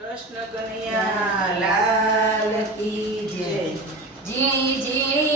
કૃષ્ણ કનૈયા લાલ કી જય. જી જી.